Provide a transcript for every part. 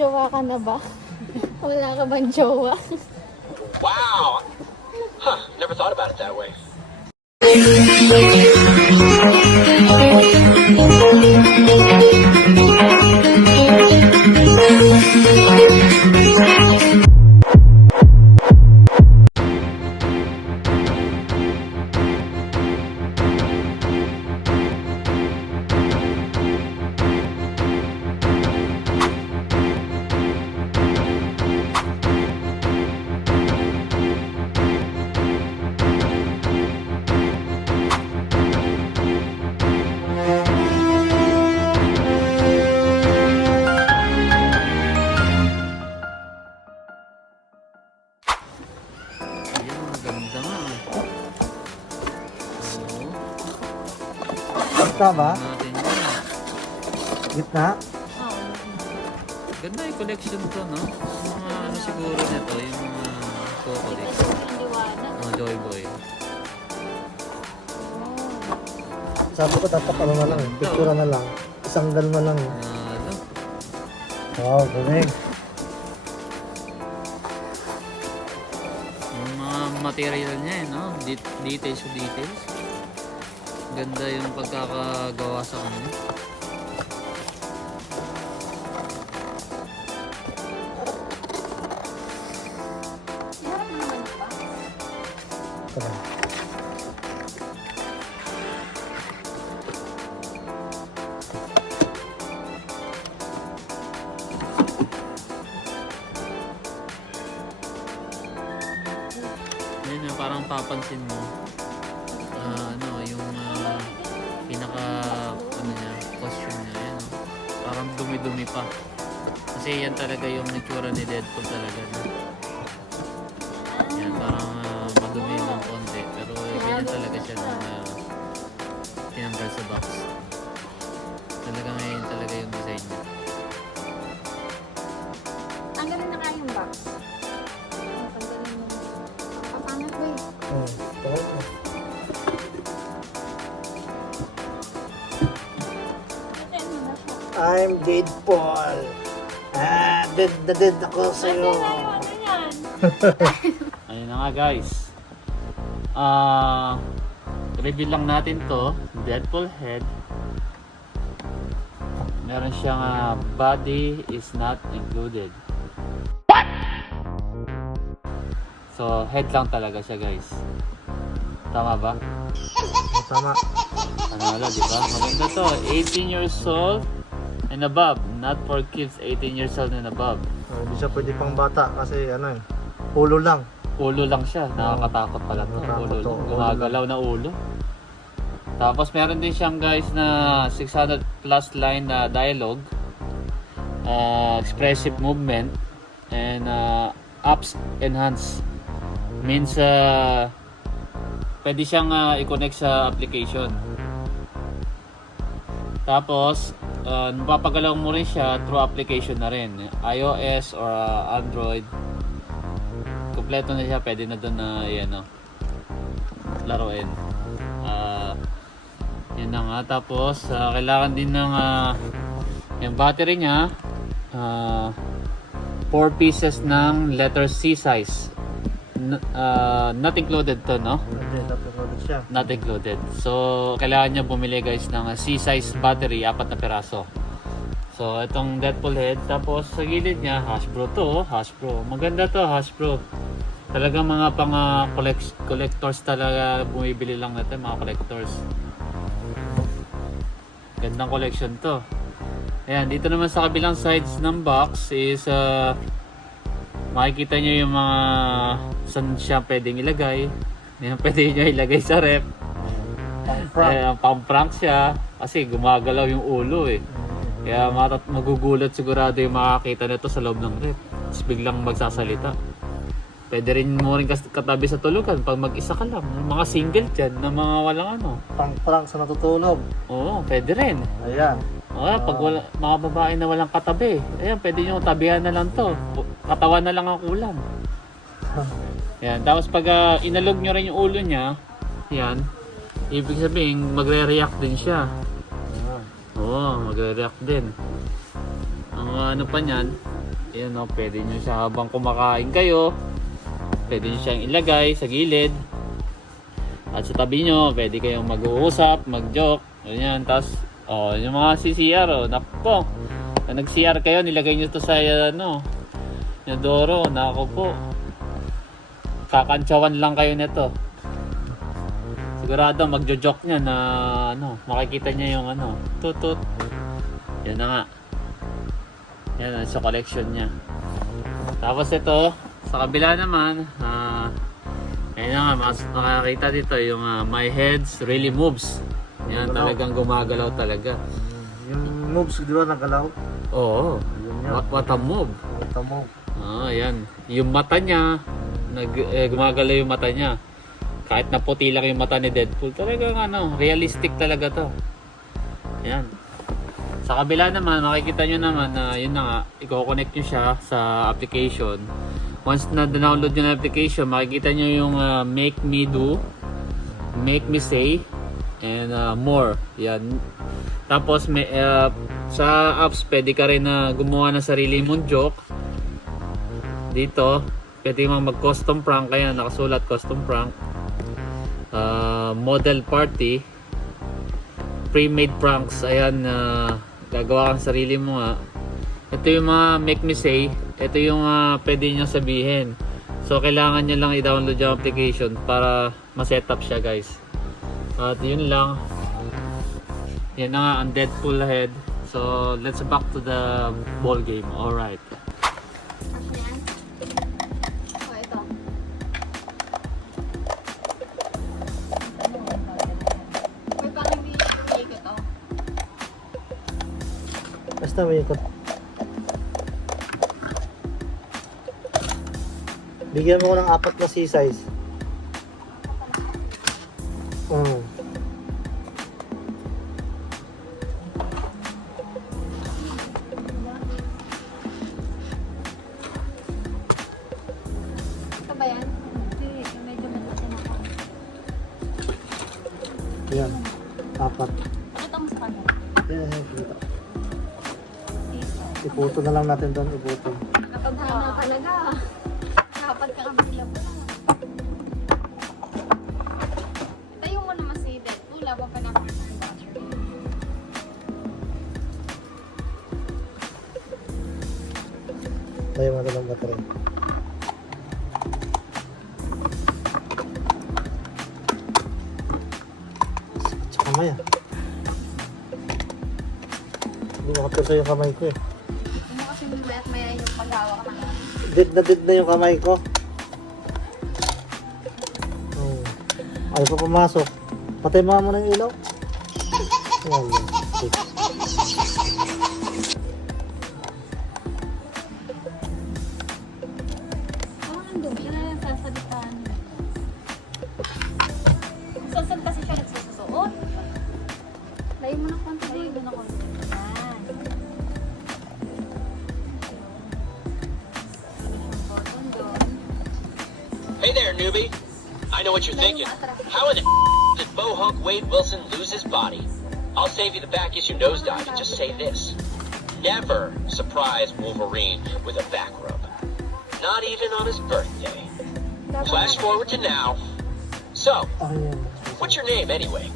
Jowa ka na ba? Wala ka bang jowa? Wow! Huh, never thought about it that way. Ganda nga. So, Gitna ba? natin yan. Gitna? Oo. Ganda yung collection to, no? Yung mga ano siguro nito, yung mga co-collect. Kasi yung liwanag. Mga Joy Boy. Sabi ko dapat ano na lang, picture na lang. Isang dal na lang. Ano? Wow, galing. Yung mga material niya, no? Details to details. Ganda yung pagkakagawa sa kanya. Sarap naman pa. Tara. Yun yung parang papansin mo. Ano, yung pinaka ano niya, costume niya, yan, no? Parang dumi-dumi pa. Kasi yan talaga yung natura ni Deadpool talaga, no? Yan, parang madumi ng konti. Pero ganyan talaga siya nung tinanggal sa box. Talaga ngayon talaga yung design niya. Tanggalin na kaya yung box. Tanggalin mo. Papangat ba eh? Tara na. Patain mo na siya. I'm Deadpool. Dead na dead ako sa'yo. Ano yan? Ayun na nga guys. Reveal lang natin to. Deadpool head. Meron siyang body is not included. So head lang talaga siya guys. Tama ba? Tama. Ano wala, di ba? Maganda to. 18 years old and above. Not for kids 18 years old and above. Hindi siya pwede pang bata kasi ano eh, ulo lang. Ulo lang siya. Nakakatakot pala to. Nakakatakot Ulo to. lang. Gumagalaw na ulo. Tapos meron din siyang guys na 600 plus line na dialogue. Expressive movement. And apps enhance. Means pwede siyang i-connect sa application. Tapos mapapagalaw mo rin siya through application na rin. iOS or Android. Kompleto na siya, pwede na doon na laruin. Yan na nga. Tapos kailangan din ng yung battery niya 4 pieces ng letter C size. Not included to, no? Hindi, dapat siya. Not included. So kailangan niya bumili guys ng C size battery, 4 na piraso. So itong Deadpool head. Tapos sa gilid niya Hasbro to, Hasbro. Maganda to, Hasbro. Talagang mga pang collectors talaga bumibili lang natin, mga collectors. Gandang collection to. Ayan, dito naman sa kabilang sides ng box is makikita nyo yung mga saan siya pwedeng ilagay. Ayan, pwede nyo ilagay sa rep. Pang-prank siya kasi gumagalaw yung ulo eh. Kaya magugulat sigurado yung makakita nito sa loob ng rep. Tapos biglang magsasalita. Pwede rin mo rin katabi sa tulugan pag mag-isa ka lang. Mga single dyan na mga walang ano. Pang-prank sa natutulog. Oo, pwede rin. Ayan. Pag mga babae na walang katabi, ayan, pwede nyo tabihan na lang to. Katawan na lang ang kulang. Yan. Tapos pag inalog nyo rin yung ulo niya, yan, ibig sabihin magre-react din siya. Oo, magre-react din. Ang ano pa niyan, Yan o, pwede nyo siya habang kumakain kayo. Pwede nyo siyang ilagay sa gilid. At sa tabi nyo, pwede kayong mag-uusap, mag-joke. Ganyan, tapos, yung mga CCR, nako. Pag nag-CR kayo, nilagay nyo to sa, yung Doro, nako po. Kakantsawan lang kayo nito. Sigurado, magjo-joke niya na, makikita niya yung, tutut. Yan na nga. Yan, sa collection niya. Tapos ito, sa kabila naman, ayun na nga, makakita dito yung My Heads Really Moves. Yan, talagang gumagalaw talaga. Yung moves, di ba, nagalaw? Oo. What a move. What a move. Yan. Yung mata niya, gumagalaw yung mata niya. Kahit na puti lang yung mata ni Deadpool, talagang realistic talaga to. Yan. Sa kabila naman, makikita nyo naman na yun na nga, i-connect nyo siya sa application. Once na download nyo na application, makikita nyo yung Make Me Do, Make Me Say, and More. Yan. Tapos sa apps, pwede ka rin na gumawa ng sarili mong joke. Dito, pwede mo mag-custom prank. Kaya nakasulat custom prank. Model party, pre-made pranks. Ayan, gagawa kang sarili mo nga. Ito yung mga Make Me Say. Ito yung pwede nyo sabihin. So kailangan nyo lang i-download yung application para ma-setup siya, guys. At yun lang. Yan na nga ang Deadpool head. So let's back to the ball game. Alright. Ano yan? Ito. May parang hindi ko to. Basta may ikot. Bigyan mo ko ng 4 na C-size. Ito ba yan? Hindi. Medyo malakin ako. Yan. 4. Pakita mo sa kanila. Yan. Iputo na lang natin doon. Iputo. Nakabhana talaga. Dapat ka kami sila po. Tayo mo naman si Deadpool. Laba pa naman ang battery. Tayo mo na lang battery. Sa kamay ah. Hindi makapirsa yung kamay ko eh. Hindi mo kasi mamayat maya yung paghawa ka ng Dead na yung kamay ko. Ayaw pa pumasok. Patay mo ng ilaw. Wala. ang dumi na lang sasabitan. Saan kasi siya nagsusuot? Layo mo na konti. Layo mo na konti. Hey there, newbie. I know what you're thinking. How in the did Bohunk Wade Wilson lose his body? I'll save you the back issue nosedive and just say this. Never surprise Wolverine with a back rub. Not even on his birthday. Flash forward to now. So, what's your name anyway?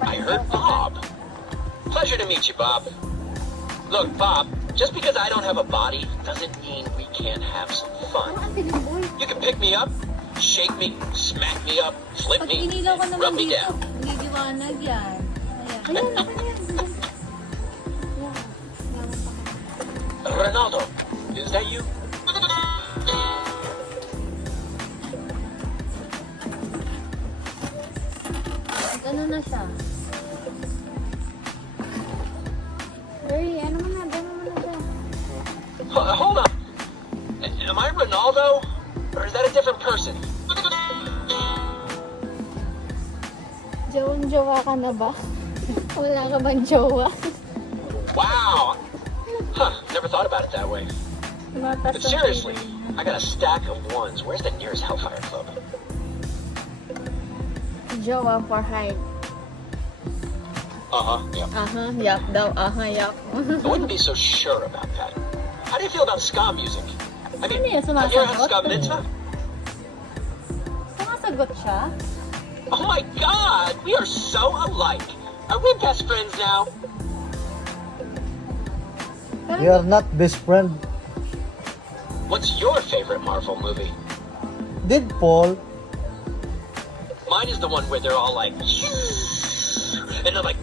I heard Bob. Pleasure to meet you, Bob. Look, Bob, just because I don't have a body doesn't mean we can't have some fun. You can pick me up, shake me, smack me up, flip Pag me, inilaw ka and naman rub me dito, down. nagdidiwanag yan. Ayan, okay na yan. Ronaldo, is that you? Ano na siya? Hurry, ano mo na, gano'n mo na siya. Hold on. Am I Ronaldo? Or is that a different person? Jowang-jowa ka na ba? Wala ka bang jowa? Wow. Huh, never thought about it that way. But seriously, I got a stack of ones. Where's the nearest Hellfire Club? Jowa for height. Uh-huh, yeah. Yup daw, yup. I wouldn't be so sure about that. do you feel about ska music? I mean, Ano yun, have you ever had sumasagot? ska mitzvah? Sumasagot siya? Oh my god, we are so alike. Are we best friends now? We are not best friend. What's your favorite Marvel movie? Deadpool. Mine is the one where they're all like, and they're like,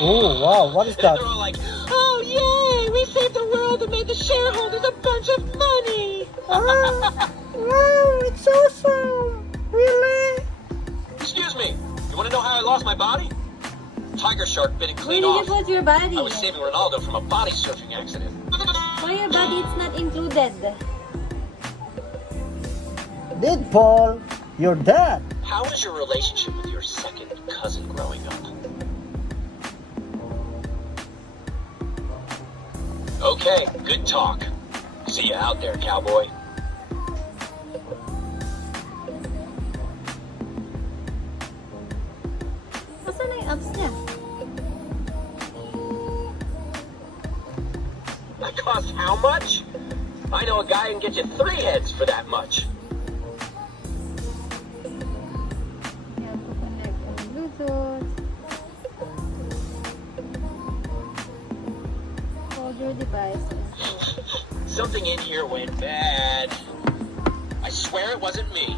Oh, wow. What is and that? they're all like, oh yay, we saved the world and made the shareholders a bunch of money. Wow, it's awesome. Really? Excuse me, you want to know how I lost my body? Tiger shark bit it Where clean did you off. put your body? I was saving Ronaldo from a body surfing accident. Why your body it's not included? Deadpool, you're dead. How was your relationship with your second cousin growing up? Okay, good talk. See you out there, cowboy. Nasaan na yung abs niya? That costs how much? I know a guy who can get you 3 heads for that much. You have to connect on Bluetooth. Hold your device. Something in here went bad. I swear it wasn't me.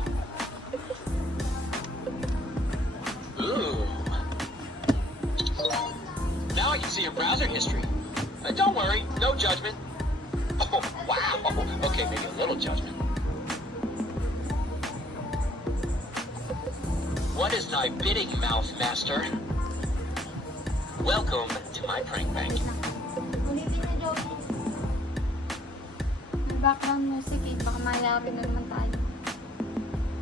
Ooh. Now I can see your browser history. Don't worry, no judgment. Oh, wow. Okay, maybe a little judgment. What is thy bidding, mouth master? Welcome to my prank bank. Ulitin na, Joey. May background music eh. Baka mayari na naman tayo.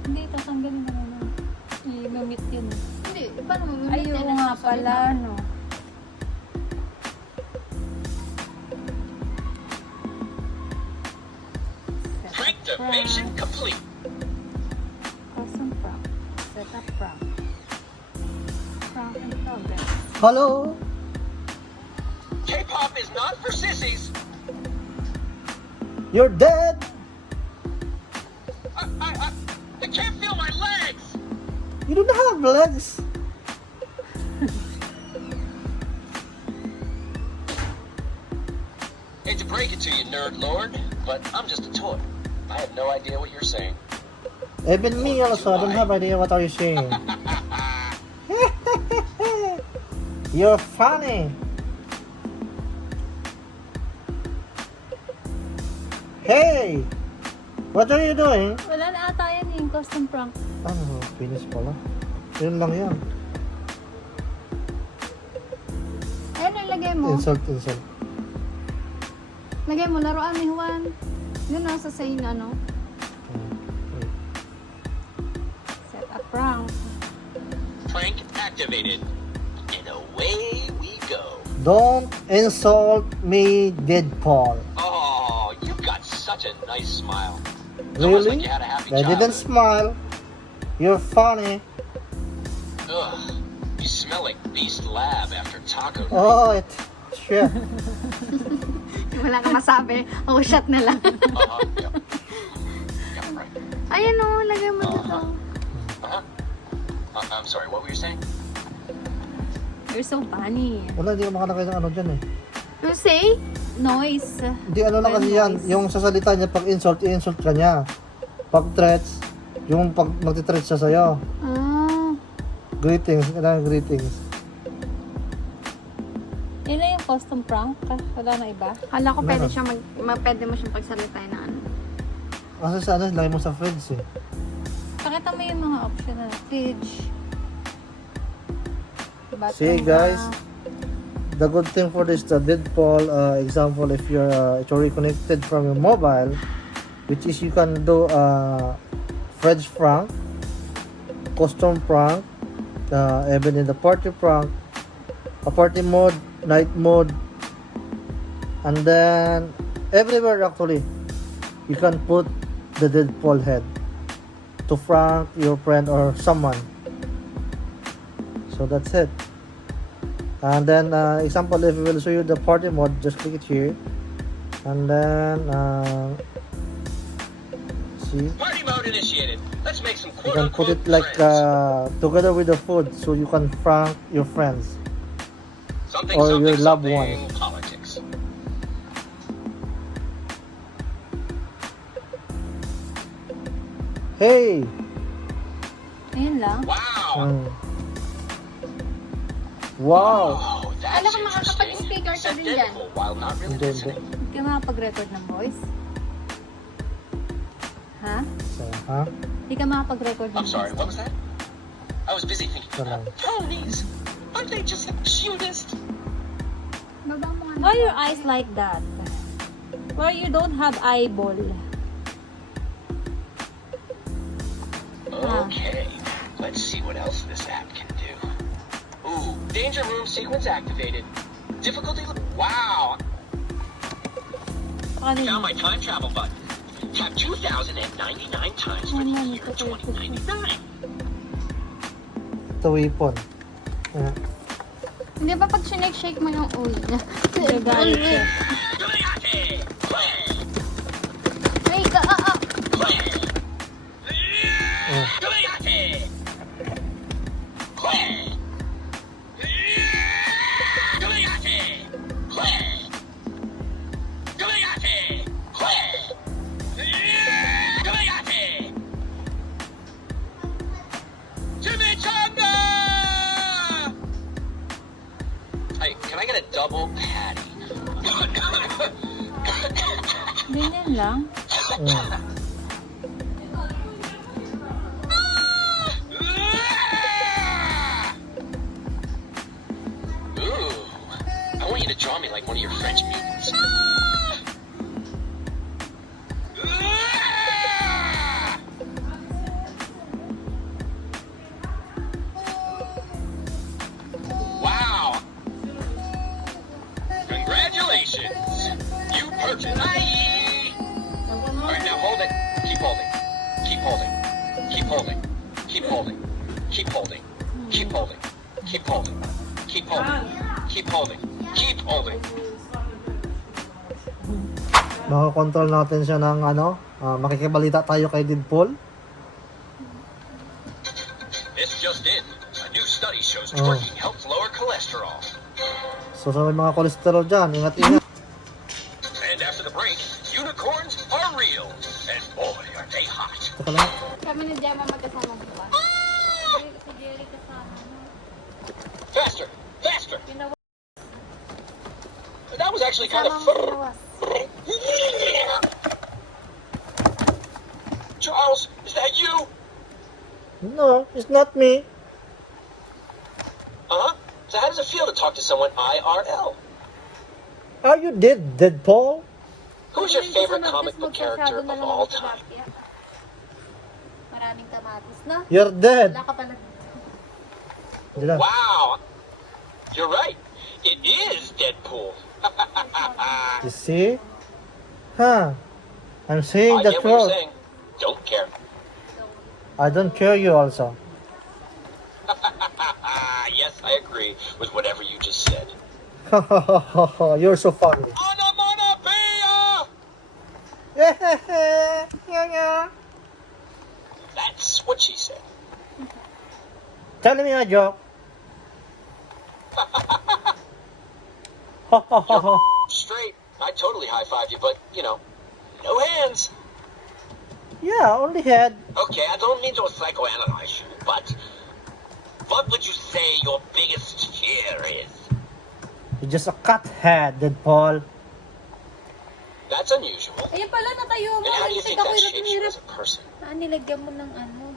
Hindi, tatanggalin mo na. I-mute yun. Hindi, paano mo? Ayaw nga pala, no? Pranktivation complete. Custom prank. Setup prank. Prank in progress. Hello? K-pop is not for sissies. You're dead. I can't feel my legs. You don't have legs. Hate to break it to you, nerd lord, but I'm just a toy. I have no idea what you're saying. Even me also, I don't have idea what are you saying. You're funny. Hey! What are you doing? Wala na ata yan yung custom prank. Ano, finish pala. Yun lang yan. Ayun, ilagay mo. Insult. Lagay mo, laruan ni Juan. Yun nasa sa inyo, ano? Set a prank. Prank activated. And away we go. Don't insult me, Deadpool. Oh, you've got such a nice smile. It's almost Really? like you had a happy I didn't childhood. smile. You're funny. Ugh, you smell like Beast Lab after taco night. Oh, sure. Wala na masabi. Oh, shot na lang. Yeah. Yeah, right. Ayan o, lagay mo dito. I'm sorry, what were you saying? You're so funny. Wala, hindi ko makalakay ng ano dyan eh. You say? Noise. Hindi, ano lang kasi yan. Yung sa salita niya, pag insult, i-insult ka niya. Pag threats, yung pag magti-threats siya sa'yo. Ah. Greetings, kailangan greetings. Yun na yung custom prank. Wala na iba. Kala ko pwede Meron. siya pwede mo siyang pagsalita na ano. Kasi sa ano, lagay mo sa friends eh. Pakita mo yung mga option na page. See guys, the good thing for this the Deadpool example, if you're reconnected from your mobile, which is you can do Fred's prank, custom prank, even in the party prank, a party mode, night mode, and then everywhere actually you can put the Deadpool head to prank your friend or someone. So that's it. And then example, if we will show you the party mode, just click it here. And then, see, Party mode initiated. Let's make some you can put quote-unquote it like friends. together with the food, so you can prank your friends. Something, or something, your loved something, ones. politics. Hey! Ayun lang. Wow. Mm. Wow! Oh, that's Alam ko interesting. makakapag-speaker ka Said din dyan. Deadpool while not really Hindi, listening. Hindi ka makapag-record ng voice? Ha? So, ha? Hindi ka makapag-record ng I'm sorry, voice? what was that? I was busy thinking Ito lang. about ponies. Aren't they just the cutest? Baba mo nga. Why your eyes like that? Why you don't have eyeball? Okay, let's see what else this app can do. Ooh, danger room sequence activated. Difficulty. Wow, Ano found yun? my time travel button. Tap 2,099 times for the year 2099. Ito weapon. Yeah. Hindi ba pag shake mo yung ulo niya? Nagagalit siya. Goliathi! Ay, Oh. Goliathi! Goliathi! Goliathi! Goliathi! Chimichanga! Hey, can I get a double patty? Ganyan lang. Mm. Ooh, I want you to draw me like one of your French mutants. Wow! Congratulations! You purchased. Aye! Alright, now hold it. Keep holding. Keep holding. Keep holding. Keep holding. Keep holding. Keep holding. Keep holding. Keep holding. Keep holding. Keep holding. Makakontrol natin siya ng ano, makikibalita tayo kay Deadpool. This just in. A new study shows Oh. twerking helps lower cholesterol. So sa may mga cholesterol dyan, ingat-ingat. And after the break, unicorns are real. And boy, are they hot. Teka lang. Kami na Gemma magkasama mo ba? Si Jerry kasama. Faster! Faster! That was actually kind of Kasama mo fun. bawas. Charles, is that you? No, it's not me. Uh-huh. So how does it feel to talk to someone IRL? Are you dead, Deadpool? Who's your favorite comic book character of all time? Maraming kamatis, no? You're dead. Wala ka pala. Hindi na. Wow! You're right. It is Deadpool. You see? Huh. I'm saying I the get what you're truth. saying. Don't care. I don't care you also. Yes, I agree with whatever you just said. You're so funny. Onomatopoeia! That's what she said. Tell me a joke. Straight. I totally high-fived you, but, you know, no hands. Yeah, only head. Okay, I don't mean to psychoanalyze you, but what would you say your biggest fear is? You're just a cut head, Deadpool. That's unusual. Ayun pala, natayo mo. And how do you think Ako that hirap shapes you as a person? nilagyan mo ng ano.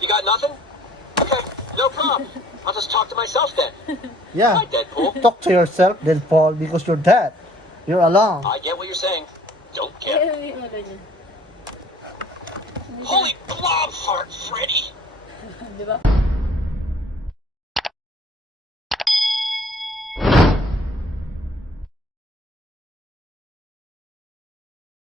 You got nothing? Okay, no problem. I'll just talk to myself then. Yeah. Hi, Deadpool. Talk to yourself, Deadpool, because you're dead. You're alone. I get what you're saying. Don't care. Ayun yung ano niya. Holy blob fart, Freddy! Di ba?